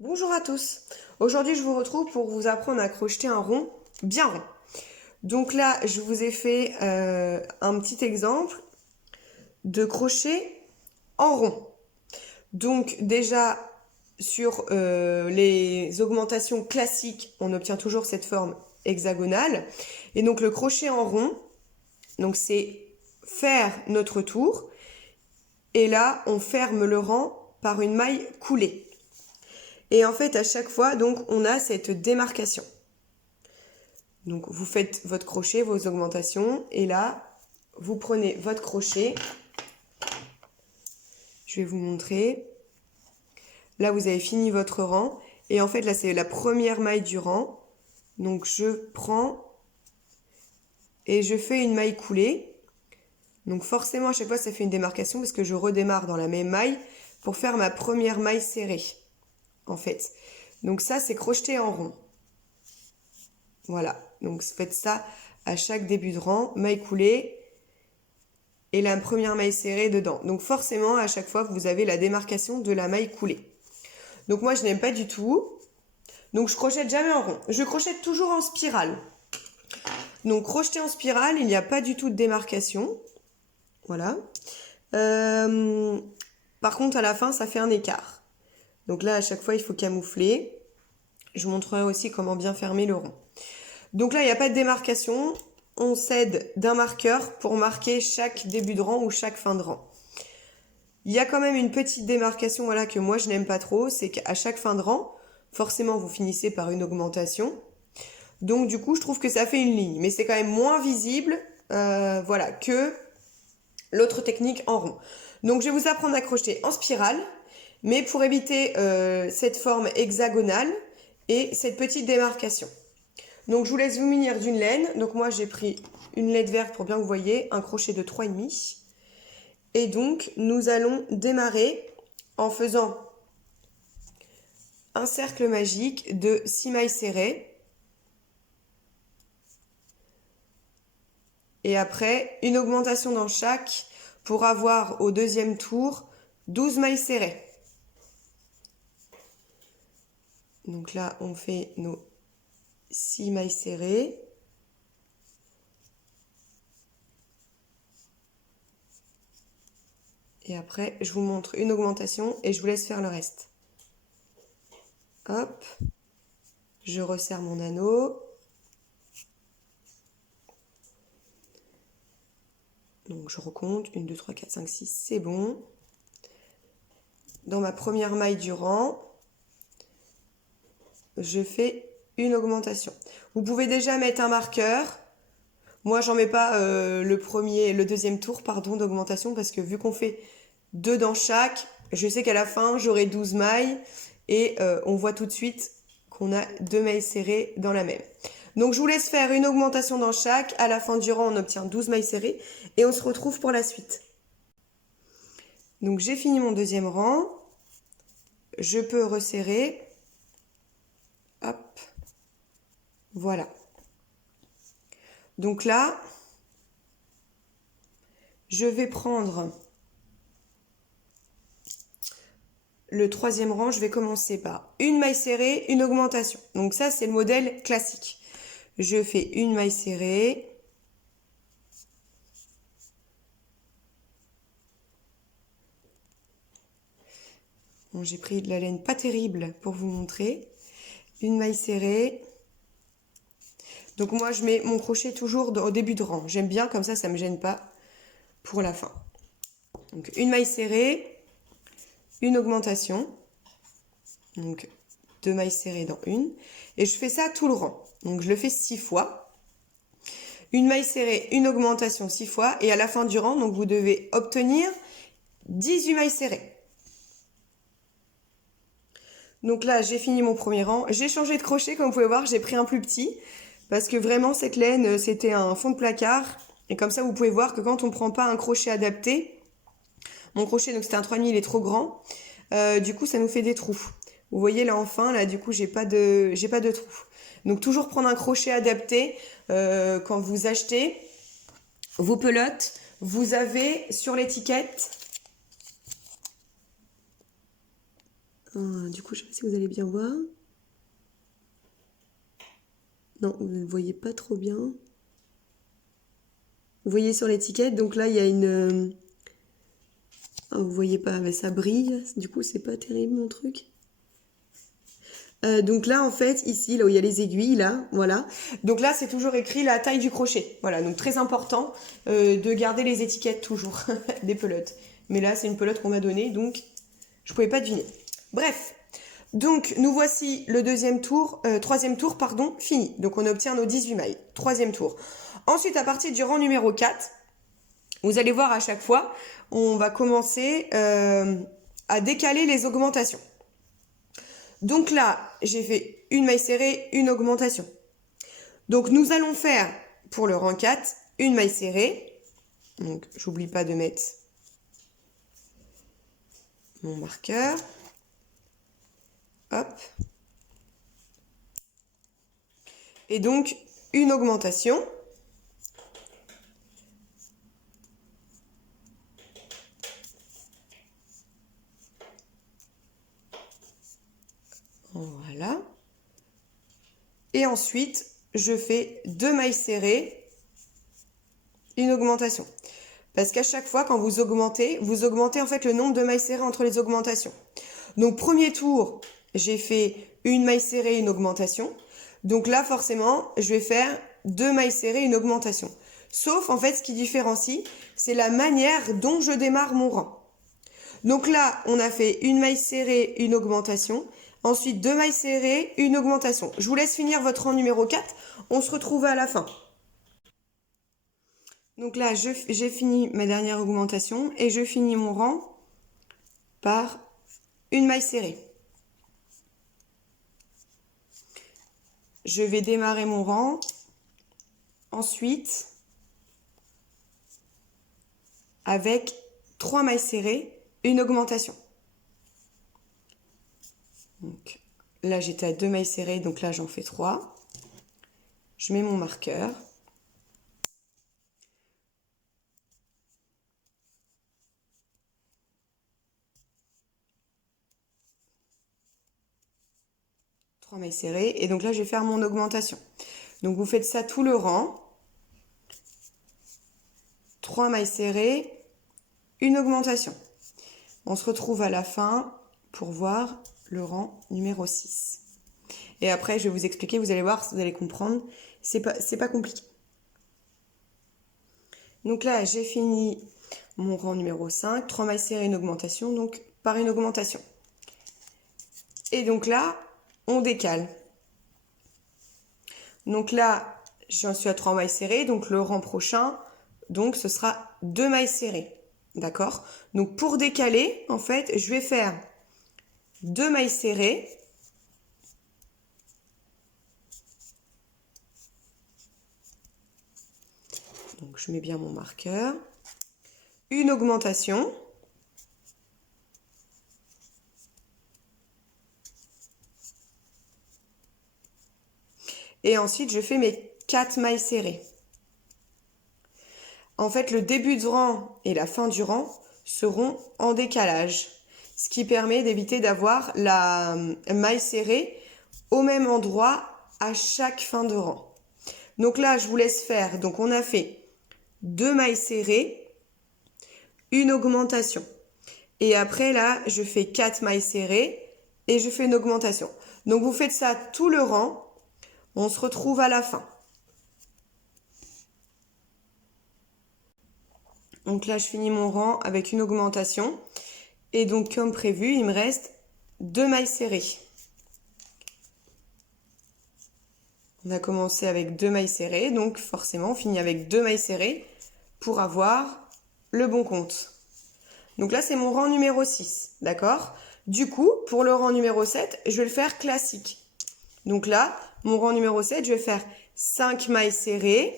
Bonjour à tous. Aujourd'hui, je vous retrouve pour vous apprendre à crocheter un rond bien rond. Donc là, je vous ai fait un petit exemple de crochet en rond. Donc déjà, sur les augmentations classiques, on obtient toujours cette forme hexagonale. Et donc le crochet en rond, donc c'est faire notre tour. Et là, on ferme le rang par une maille coulée. Et en fait, à chaque fois, donc, on a cette démarcation. Donc, vous faites votre crochet, vos augmentations, et là, vous prenez votre crochet. Je vais vous montrer. Là, vous avez fini votre rang. Et en fait, là, c'est la première maille du rang. Donc, je prends et je fais une maille coulée. Donc, forcément, à chaque fois, ça fait une démarcation parce que je redémarre dans la même maille pour faire ma première maille serrée, en fait. Donc, ça, c'est crocheter en rond. Voilà, donc faites ça à chaque début de rang, maille coulée et la première maille serrée dedans. Donc forcément, à chaque fois, vous avez la démarcation de la maille coulée. Donc moi, je n'aime pas du tout. Donc je crochette jamais en rond. Je crochette toujours en spirale. Donc crocheter en spirale, il n'y a pas du tout de démarcation. Voilà. Par contre, à la fin, ça fait un écart. Donc là, à chaque fois, il faut camoufler. Je vous montrerai aussi comment bien fermer le rond. Donc là, il n'y a pas de démarcation. On s'aide d'un marqueur pour marquer chaque début de rang ou chaque fin de rang. Il y a quand même une petite démarcation voilà, que moi je n'aime pas trop, c'est qu'à chaque fin de rang, forcément vous finissez par une augmentation. Donc du coup, je trouve que ça fait une ligne, mais c'est quand même moins visible voilà, que l'autre technique en rond. Donc je vais vous apprendre à crocheter en spirale, mais pour éviter cette forme hexagonale et cette petite démarcation. Donc je vous laisse vous munir d'une laine. Donc moi j'ai pris une laine verte pour bien que vous voyez, un crochet de 3,5. Et donc nous allons démarrer en faisant un cercle magique de 6 mailles serrées. Et après une augmentation dans chaque pour avoir au deuxième tour 12 mailles serrées. Donc là on fait nos 6 mailles serrées. Et après, je vous montre une augmentation et je vous laisse faire le reste. Hop. Je resserre mon anneau. Donc je recompte. 1, 2, 3, 4, 5, 6. C'est bon. Dans ma première maille du rang, je fais une augmentation. Vous pouvez déjà mettre un marqueur. Moi, j'en mets pas le deuxième tour, pardon, d'augmentation parce que vu qu'on fait 2 dans chaque, je sais qu'à la fin, j'aurai 12 mailles et on voit tout de suite qu'on a 2 mailles serrées dans la même. Donc, je vous laisse faire une augmentation dans chaque. À la fin du rang, on obtient 12 mailles serrées et on se retrouve pour la suite. Donc, j'ai fini mon deuxième rang. Je peux resserrer. Hop. Voilà. Donc là, je vais prendre le troisième rang, je vais commencer par une maille serrée, une augmentation. Donc ça, c'est le modèle classique. Je fais une maille serrée. Bon, j'ai pris de la laine pas terrible pour vous montrer. Une maille serrée. Donc moi, je mets mon crochet toujours au début de rang. J'aime bien, comme ça ne me gêne pas pour la fin. Donc une maille serrée, une augmentation. Donc 2 mailles serrées dans une. Et je fais ça tout le rang. Donc je le fais 6 fois. Une maille serrée, une augmentation 6 fois. Et à la fin du rang, donc vous devez obtenir 18 mailles serrées. Donc là, j'ai fini mon premier rang. J'ai changé de crochet, comme vous pouvez voir, j'ai pris un plus petit. Parce que vraiment, cette laine, c'était un fond de placard. Et comme ça, vous pouvez voir que quand on ne prend pas un crochet adapté, mon crochet, donc c'était un 3,5, il est trop grand. Du coup, ça nous fait des trous. Vous voyez là enfin, là du coup, j'ai pas de trous. Donc toujours prendre un crochet adapté quand vous achetez vos pelotes. Vous avez sur l'étiquette Du coup, je sais pas si vous allez bien voir. Non, vous ne le voyez pas trop bien. Vous voyez sur l'étiquette, donc là, il y a une... vous voyez pas, mais ça brille. Du coup, c'est pas terrible, mon truc. Donc là, en fait, ici, là où il y a les aiguilles, là, voilà. Donc là, c'est toujours écrit la taille du crochet. Voilà, donc très important de garder les étiquettes toujours des pelotes. Mais là, c'est une pelote qu'on m'a donnée, donc je pouvais pas deviner. Bref, donc nous voici le troisième tour, pardon, fini. Donc on obtient nos 18 mailles. Troisième tour. Ensuite, à partir du rang numéro 4, vous allez voir à chaque fois, on va commencer à décaler les augmentations. Donc là, j'ai fait une maille serrée, une augmentation. Donc nous allons faire, pour le rang 4, une maille serrée. Donc j'oublie pas de mettre mon marqueur. Hop. Et donc, une augmentation. Voilà. Et ensuite, je fais 2 mailles serrées, une augmentation. Parce qu'à chaque fois, quand vous augmentez en fait le nombre de mailles serrées entre les augmentations. Donc, premier tour, j'ai fait une maille serrée, une augmentation. Donc là, forcément, je vais faire 2 mailles serrées, une augmentation. Sauf, en fait, ce qui différencie, c'est la manière dont je démarre mon rang. Donc là, on a fait une maille serrée, une augmentation. Ensuite, 2 mailles serrées, une augmentation. Je vous laisse finir votre rang numéro 4. On se retrouve à la fin. Donc là, j'ai fini ma dernière augmentation et je finis mon rang par une maille serrée. Je vais démarrer mon rang. Ensuite, avec 3 mailles serrées, une augmentation. Donc là, j'étais à 2 mailles serrées, donc là, j'en fais 3. Je mets mon marqueur. Mailles serrées, et donc là, je vais faire mon augmentation. Donc vous faites ça tout le rang. 3 mailles serrées, une augmentation. On se retrouve à la fin pour voir le rang numéro 6. Et après, je vais vous expliquer, vous allez voir, vous allez comprendre. C'est pas compliqué. Donc là, j'ai fini mon rang numéro 5. 3 mailles serrées, une augmentation, donc par une augmentation. Et donc là, on décale. Donc là, j'en suis à 3 mailles serrées, donc le rang prochain, donc ce sera 2 mailles serrées. D'accord? Donc pour décaler, en fait, je vais faire 2 mailles serrées. Donc je mets bien mon marqueur. Une augmentation. Et ensuite, je fais mes 4 mailles serrées. En fait, le début du rang et la fin du rang seront en décalage, ce qui permet d'éviter d'avoir la maille serrée au même endroit à chaque fin de rang. Donc là, je vous laisse faire. Donc on a fait 2 mailles serrées, une augmentation. Et après là, je fais 4 mailles serrées et je fais une augmentation. Donc vous faites ça tout le rang. On se retrouve à la fin. Donc là, je finis mon rang avec une augmentation. Et donc, comme prévu, il me reste 2 mailles serrées. On a commencé avec 2 mailles serrées. Donc, forcément, on finit avec 2 mailles serrées pour avoir le bon compte. Donc là, c'est mon rang numéro 6. D'accord? Du coup, pour le rang numéro 7, je vais le faire classique. Donc là, mon rang numéro 7, je vais faire 5 mailles serrées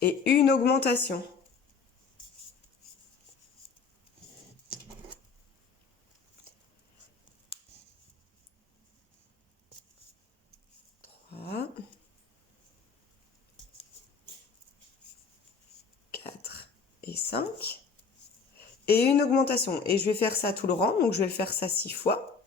et une augmentation. Et 5. Et une augmentation. Et je vais faire ça tout le rang, donc je vais faire ça 6 fois.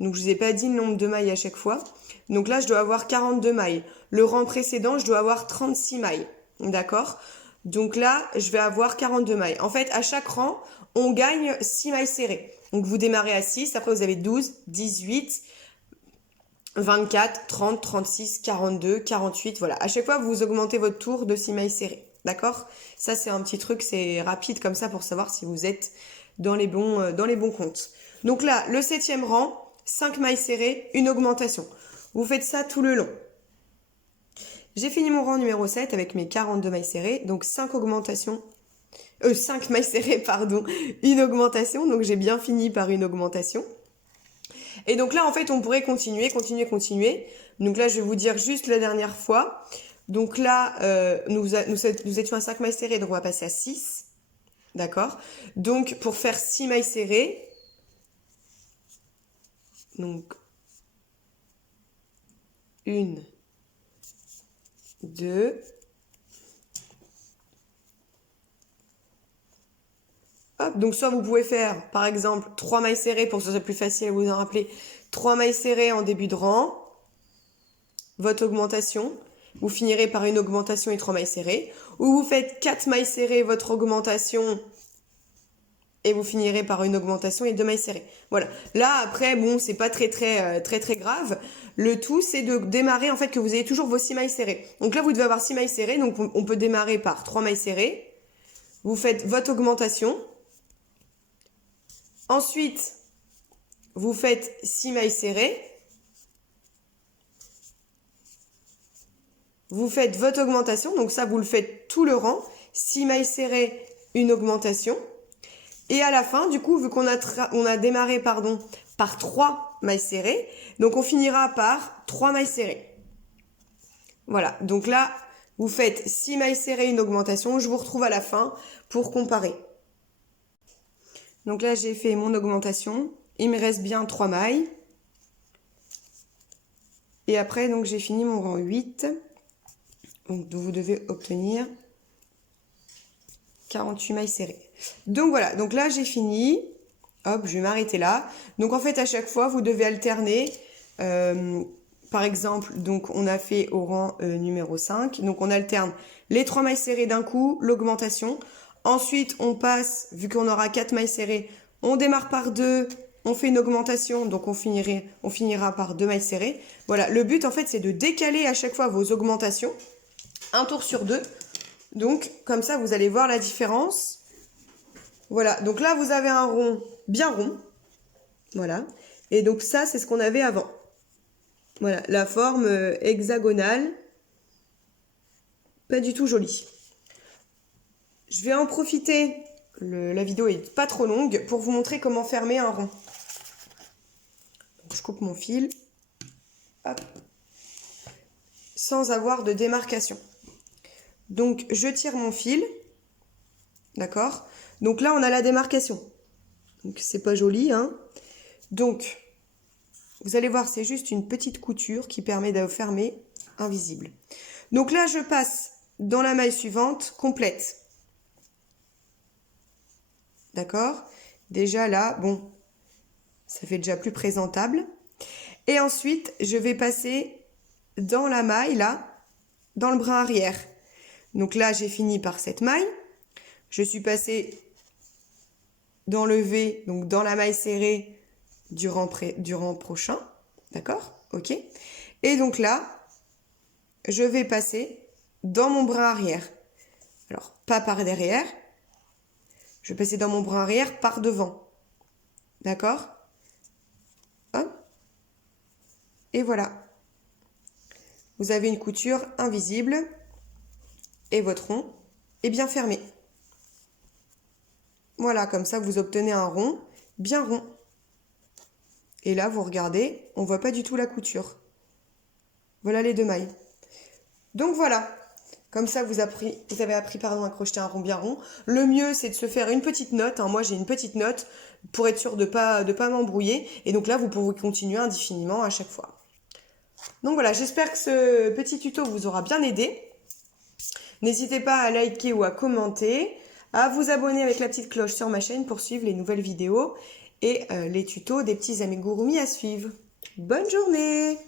Donc, je vous ai pas dit le nombre de mailles à chaque fois. Donc là, je dois avoir 42 mailles. Le rang précédent, je dois avoir 36 mailles. D'accord? Donc là, je vais avoir 42 mailles. En fait, à chaque rang, on gagne 6 mailles serrées. Donc, vous démarrez à 6. Après, vous avez 12, 18, 24, 30, 36, 42, 48. Voilà. À chaque fois, vous augmentez votre tour de 6 mailles serrées. D'accord? Ça, c'est un petit truc. C'est rapide comme ça pour savoir si vous êtes dans les bons comptes. Donc là, le 7e rang, 5 mailles serrées, une augmentation. Vous faites ça tout le long. J'ai fini mon rang numéro 7 avec mes 42 mailles serrées, donc 5 mailles serrées, pardon, une augmentation, donc j'ai bien fini par une augmentation. Et donc là, en fait, on pourrait continuer. Donc là, je vais vous dire juste la dernière fois. Donc là, nous étions à 5 mailles serrées, donc on va passer à 6. D'accord? Donc, pour faire 6 mailles serrées, donc 1, 2, hop, donc soit vous pouvez faire, par exemple, 3 mailles serrées pour que ce soit plus facile à vous en rappeler. 3 mailles serrées en début de rang, votre augmentation. Vous finirez par une augmentation et 3 mailles serrées. Ou vous faites 4 mailles serrées, votre augmentation, et vous finirez par une augmentation et 2 mailles serrées. Voilà. Là, après, bon, c'est pas très grave. Le tout, c'est de démarrer, en fait, que vous ayez toujours vos 6 mailles serrées. Donc là, vous devez avoir 6 mailles serrées. Donc, on peut démarrer par 3 mailles serrées. Vous faites votre augmentation. Ensuite, vous faites 6 mailles serrées. Vous faites votre augmentation. Donc ça, vous le faites tout le rang. 6 mailles serrées, une augmentation. Et à la fin, du coup, vu qu'on a démarré par 3 mailles serrées, donc on finira par 3 mailles serrées. Voilà, donc là, vous faites 6 mailles serrées, une augmentation. Je vous retrouve à la fin pour comparer. Donc là, j'ai fait mon augmentation. Il me reste bien 3 mailles. Et après, donc j'ai fini mon rang 8. Donc vous devez obtenir 48 mailles serrées. Donc voilà, donc là j'ai fini. Hop, je vais m'arrêter là. Donc en fait, à chaque fois, vous devez alterner. Par exemple, donc on a fait au rang numéro 5. Donc on alterne les 3 mailles serrées d'un coup, l'augmentation. Ensuite, on passe, vu qu'on aura 4 mailles serrées, on démarre par 2, on fait une augmentation, donc on finira par 2 mailles serrées. Voilà, le but en fait, c'est de décaler à chaque fois vos augmentations, un tour sur 2. Donc, comme ça, vous allez voir la différence. Voilà, donc là, vous avez un rond bien rond. Voilà, et donc ça, c'est ce qu'on avait avant. Voilà, la forme hexagonale, pas du tout jolie. Je vais en profiter, la vidéo est pas trop longue, pour vous montrer comment fermer un rond. Donc, je coupe mon fil, hop, sans avoir de démarcation. Donc, je tire mon fil, d'accord? Donc là, on a la démarcation. Donc, c'est pas joli, hein? Donc, vous allez voir, c'est juste une petite couture qui permet de fermer invisible. Donc là, je passe dans la maille suivante, complète. D'accord? Déjà là, bon, ça fait déjà plus présentable. Et ensuite, je vais passer dans la maille, là, dans le brin arrière. Donc là, j'ai fini par cette maille. Je suis passée dans le V, donc dans la maille serrée du rang prochain. D'accord? Ok. Et donc là, je vais passer dans mon brin arrière. Alors, pas par derrière. Je vais passer dans mon brin arrière par devant. D'accord? Hop. Et voilà. Vous avez une couture invisible et votre rond est bien fermé. Voilà, comme ça, vous obtenez un rond bien rond. Et là, vous regardez, on ne voit pas du tout la couture. Voilà les 2 mailles. Donc voilà, comme ça, vous avez appris à crocheter un rond bien rond. Le mieux, c'est de se faire une petite note. Moi, j'ai une petite note pour être sûr de pas m'embrouiller. Et donc là, vous pouvez continuer indéfiniment à chaque fois. Donc voilà, j'espère que ce petit tuto vous aura bien aidé. N'hésitez pas à liker ou à commenter, à vous abonner avec la petite cloche sur ma chaîne pour suivre les nouvelles vidéos. et les tutos des petits amigurumi à suivre. Bonne journée!